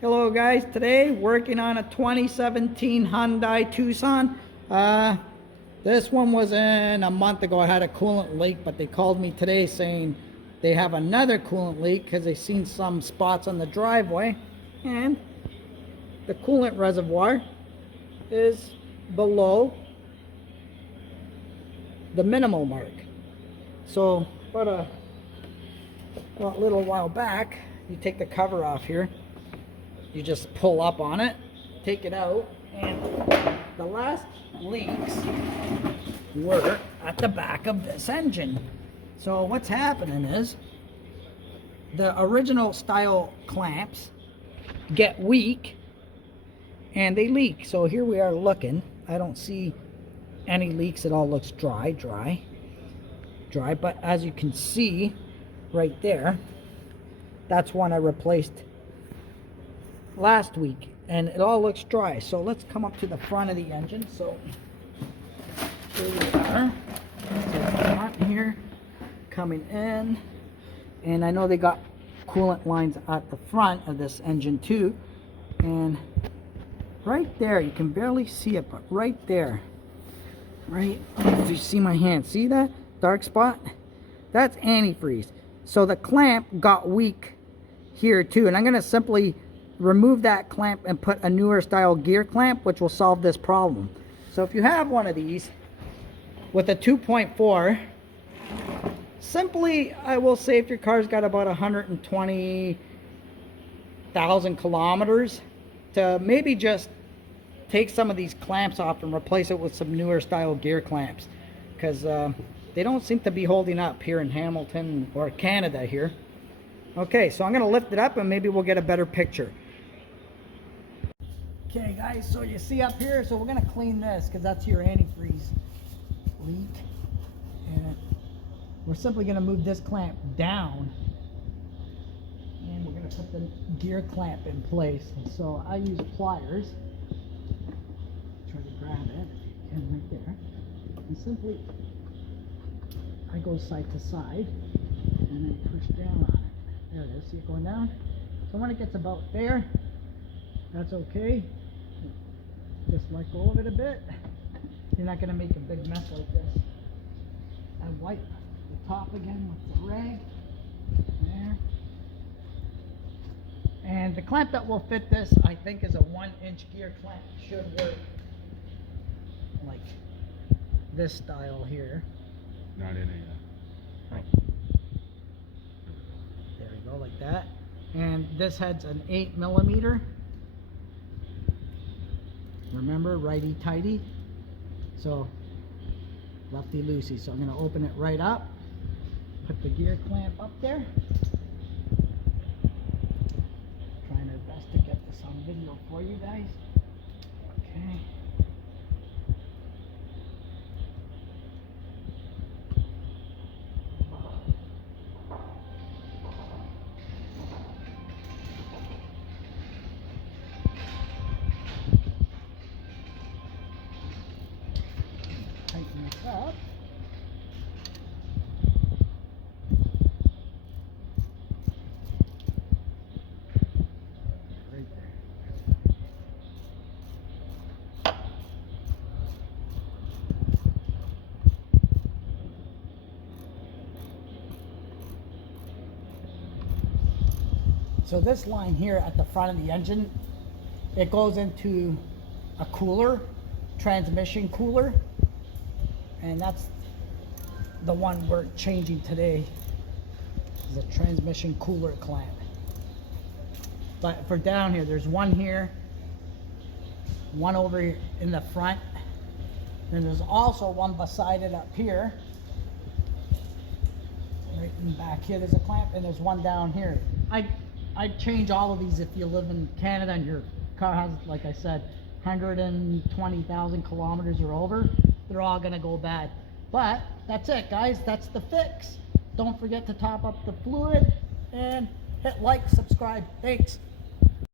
Hello guys, today working on a 2017 Hyundai Tucson. This one was in a month ago. I had a coolant leak, but they called me today saying they have another coolant leak because they seen some spots on the driveway and the coolant reservoir is below the minimal mark. So about a little while back, you take the cover off here, you just pull up on it, take it out, and the last leaks were at the back of this engine. So what's happening is the original style clamps get weak and they leak. So here we are looking. I don't see any leaks. It all looks dry, but as you can see right there, that's one I replaced last week and it all looks dry. So let's come up to the front of the engine. So here we are. So the front here coming in, and I know they got coolant lines at the front of this engine too, and right there, you can barely see it, but right there, right, if you see my hand, see that dark spot? That's antifreeze. So the clamp got weak here too, and I'm going to simply remove that clamp and put a newer style gear clamp, which will solve this problem. So if you have one of these with a 2.4, simply, I will say, if your car's got about 120,000 kilometers, to maybe just take some of these clamps off and replace it with some newer style gear clamps, because they don't seem to be holding up here in Hamilton or Canada here. Okay, so I'm going to lift it up and maybe we'll get a better picture. Okay guys, so you see up here, so we're going to clean this because that's your antifreeze leak, and we're simply going to move this clamp down and we're going to put the gear clamp in place. And so I use pliers, try to grab it and right there, and simply I go side to side and then push down on it. There it is, see it going down? So when it gets about there, that's okay. Just let go of it a bit. You're not going to make a big mess like this. I wipe the top again with the rag. There. And the clamp that will fit this, I think, is a 1-inch gear clamp. Should work like this style here. Not in a right. There we go, like that. And this head's an 8mm. Remember, righty tighty. So lefty loosey. So I'm going to open it right up, put the gear clamp up there. Trying our best to get this on video for you guys. Okay. Tighten this up. Right there. So this line here at the front of the engine, it goes into a cooler, transmission cooler. And that's the one we're changing today, is a transmission cooler clamp. But for down here, there's one here, one over in the front, then there's also one beside it up here. Right in the back here there's a clamp, and there's one down here. I'd change all of these if you live in Canada and your car has, like I said, 120,000 kilometers or over. They're all gonna go bad. But that's it, guys. That's the fix. Don't forget to top up the fluid and hit like, subscribe. Thanks.